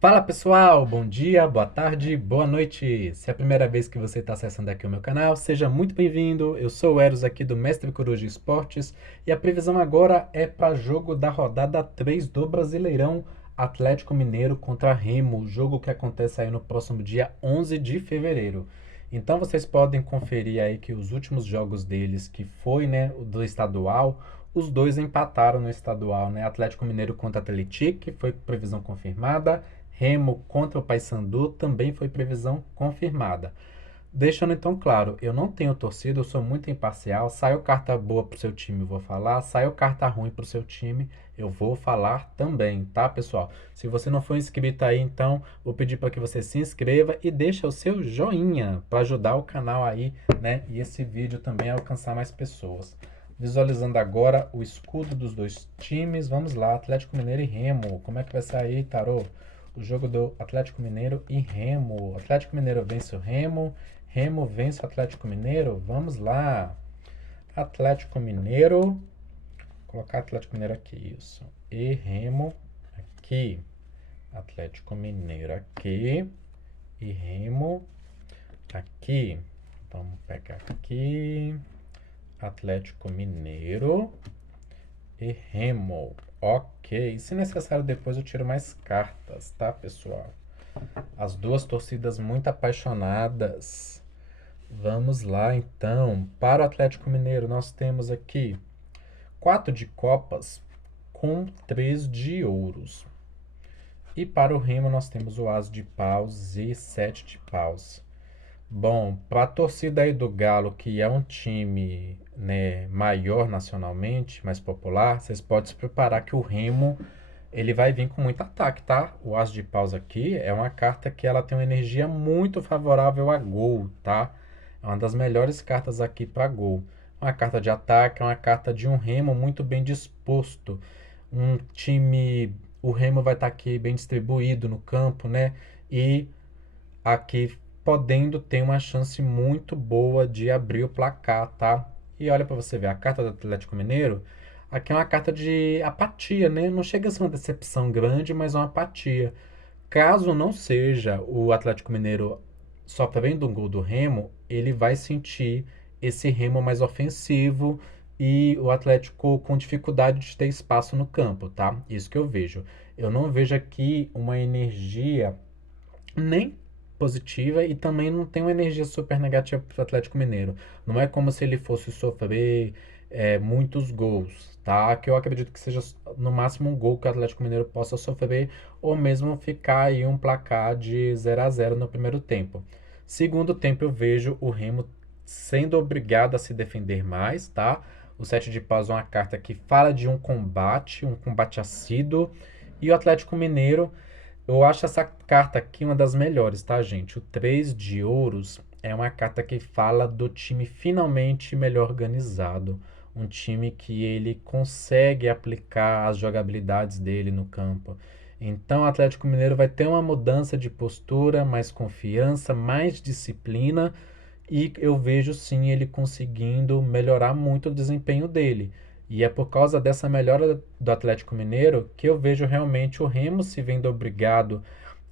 Fala pessoal, bom dia, boa tarde, boa noite. Se é a primeira vez que você está acessando aqui o meu canal, seja muito bem-vindo. Eu sou o Eros aqui do Mestre Coruja Esportes e a previsão agora é para jogo da rodada 3 do Brasileirão Atlético Mineiro contra Remo, jogo que acontece aí no próximo dia 11 de fevereiro. Então vocês podem conferir aí que os últimos jogos deles, que foi, né, o do estadual, os dois empataram no estadual, né? Atlético Mineiro contra Atlético, que foi previsão confirmada. Remo contra o Paysandu também foi previsão confirmada. Deixando então claro, eu não tenho torcida, eu sou muito imparcial. Saiu carta boa pro seu time, eu vou falar. Saiu carta ruim pro seu time, eu vou falar também, tá, pessoal? Se você não for inscrito aí, então vou pedir para que você se inscreva e deixe o seu joinha para ajudar o canal aí, né? E esse vídeo também a alcançar mais pessoas. Visualizando agora o escudo dos dois times. Vamos lá, Atlético Mineiro e Remo. Como é que vai sair, Tarô? O jogo do Atlético Mineiro e Remo. Atlético Mineiro vence o Remo. Remo vence o Atlético Mineiro. Vamos lá. Atlético Mineiro. Vou colocar Atlético Mineiro aqui, isso. E Remo aqui. Atlético Mineiro aqui. E Remo aqui. Vamos pegar aqui. Atlético Mineiro e Remo. Ok. Se necessário, depois eu tiro mais cartas, tá, pessoal? As duas torcidas muito apaixonadas. Vamos lá, então. Para o Atlético Mineiro, nós temos aqui 4 de copas com 3 de ouros. E para o Remo, nós temos o as de paus e 7 de paus. Bom, para a torcida aí do Galo, que é um time, né, maior nacionalmente, mais popular, vocês podem se preparar que o Remo ele vai vir com muito ataque, tá? O As de Paus aqui é uma carta que ela tem uma energia muito favorável a gol, tá? É uma das melhores cartas aqui para gol. Uma carta de ataque, é uma carta de um Remo muito bem disposto. Um time, o Remo vai estar aqui bem distribuído no campo, né? E aqui podendo ter uma chance muito boa de abrir o placar, tá? E olha para você ver, a carta do Atlético Mineiro, aqui é uma carta de apatia, né? Não chega a ser uma decepção grande, mas uma apatia. Caso não seja o Atlético Mineiro sofrendo um gol do Remo, ele vai sentir esse Remo mais ofensivo e o Atlético com dificuldade de ter espaço no campo, tá? Isso que eu vejo. Eu não vejo aqui uma energia nem positiva e também não tem uma energia super negativa para o Atlético Mineiro. Não é como se ele fosse sofrer muitos gols, tá? Que eu acredito que seja no máximo um gol que o Atlético Mineiro possa sofrer ou mesmo ficar aí um placar de 0-0 no primeiro tempo. Segundo tempo eu vejo o Remo sendo obrigado a se defender mais, tá? O 7 de paus é uma carta que fala de um combate assíduo, e o Atlético Mineiro eu acho essa carta aqui uma das melhores, tá, gente? O 3 de ouros é uma carta que fala do time finalmente melhor organizado. Um time que ele consegue aplicar as jogabilidades dele no campo. Então, o Atlético Mineiro vai ter uma mudança de postura, mais confiança, mais disciplina. E eu vejo sim ele conseguindo melhorar muito o desempenho dele. E é por causa dessa melhora do Atlético Mineiro que eu vejo realmente o Remo se vendo obrigado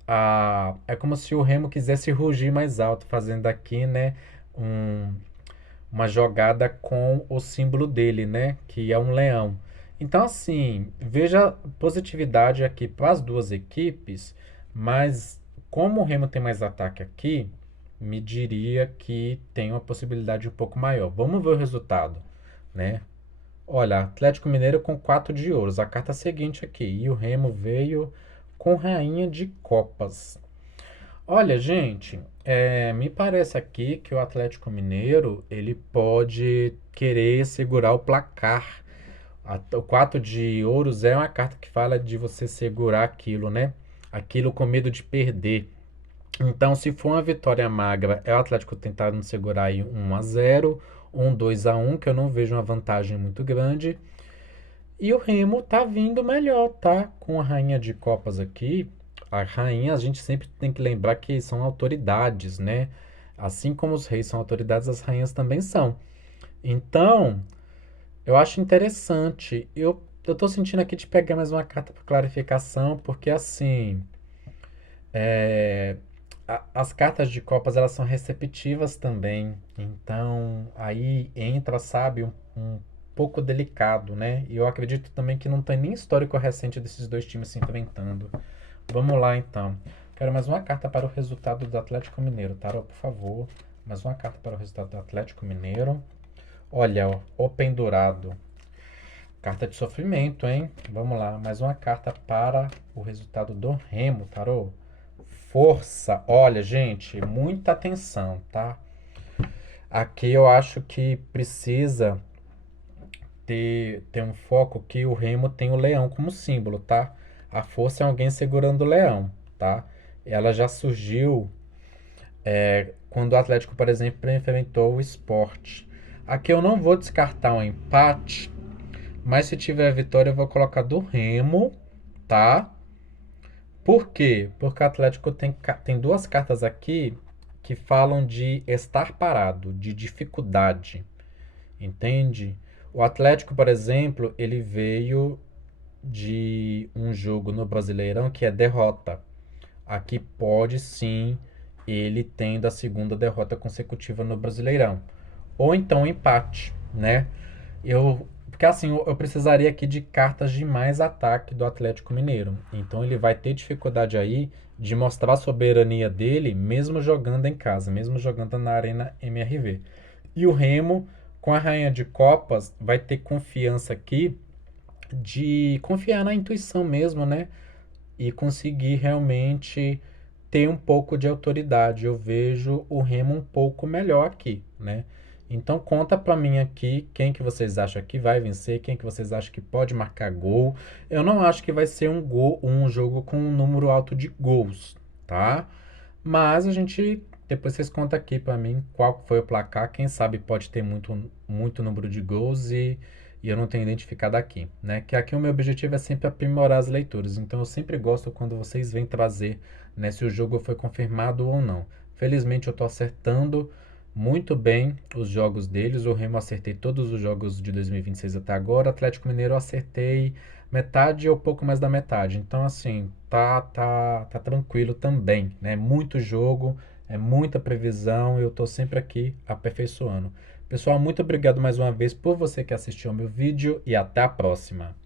a. É como se o Remo quisesse rugir mais alto, fazendo aqui, né, um- uma jogada com o símbolo dele, né, que é um leão. Então, assim, veja positividade aqui para as duas equipes, mas como o Remo tem mais ataque aqui, me diria que tem uma possibilidade um pouco maior. Vamos ver o resultado, né? Olha, Atlético Mineiro com 4 de ouros. A carta seguinte aqui. E o Remo veio com Rainha de Copas. Olha, gente, me parece aqui que o Atlético Mineiro ele pode querer segurar o placar. O 4 de ouros é uma carta que fala de você segurar aquilo, né? Aquilo com medo de perder. Então, se for uma vitória magra, é o Atlético tentando segurar aí 1-0, 2-1, que eu não vejo uma vantagem muito grande. E o Remo tá vindo melhor, tá? Com a rainha de copas aqui. A rainha, a gente sempre tem que lembrar que são autoridades, né? Assim como os reis são autoridades, as rainhas também são. Então, eu acho interessante. Eu tô sentindo aqui de pegar mais uma carta para clarificação, porque assim, É, as cartas de copas elas são receptivas também, então aí entra, sabe, um pouco delicado, né? E eu acredito também que não tem nem histórico recente desses dois times se enfrentando. Vamos lá então. Quero mais uma carta para o resultado do Atlético Mineiro, Tarô, por favor. Mais uma carta para o resultado do Atlético Mineiro. Olha, ó, o pendurado. Carta de sofrimento, hein? Vamos lá, mais uma carta para o resultado do Remo, Tarô. Força. Olha, gente, muita atenção, tá? Aqui eu acho que precisa ter um foco que o Remo tem o leão como símbolo, tá? A força é alguém segurando o leão, tá? Ela já surgiu quando o Atlético, por exemplo, enfrentou o Sport. Aqui eu não vou descartar um empate, mas se tiver vitória eu vou colocar do Remo, tá? Por quê? Porque o Atlético tem duas cartas aqui que falam de estar parado, de dificuldade, entende? O Atlético, por exemplo, ele veio de um jogo no Brasileirão que é derrota. Aqui pode sim ele tendo a segunda derrota consecutiva no Brasileirão. Ou então empate, né? Porque assim, eu precisaria aqui de cartas de mais ataque do Atlético Mineiro. Então ele vai ter dificuldade aí de mostrar a soberania dele, mesmo jogando em casa, mesmo jogando na Arena MRV. E o Remo, com a Rainha de Copas, vai ter confiança aqui de confiar na intuição mesmo, né? E conseguir realmente ter um pouco de autoridade. Eu vejo o Remo um pouco melhor aqui, né? Então conta pra mim aqui quem que vocês acham que vai vencer, quem que vocês acham que pode marcar gol. Eu não acho que vai ser um jogo com um número alto de gols, tá? Mas a gente depois vocês contam aqui pra mim qual foi o placar, quem sabe pode ter muito número de gols e eu não tenho identificado aqui, né? Que aqui o meu objetivo é sempre aprimorar as leituras, então eu sempre gosto quando vocês vêm trazer, né, se o jogo foi confirmado ou não. Felizmente eu tô acertando muito bem os jogos deles. O Remo acertei todos os jogos de 2026 até agora. Atlético Mineiro eu acertei metade ou pouco mais da metade. Então, assim, tá tranquilo também, né? Muito jogo, é muita previsão. Eu tô sempre aqui aperfeiçoando. Pessoal, muito obrigado mais uma vez por você que assistiu ao meu vídeo e até a próxima.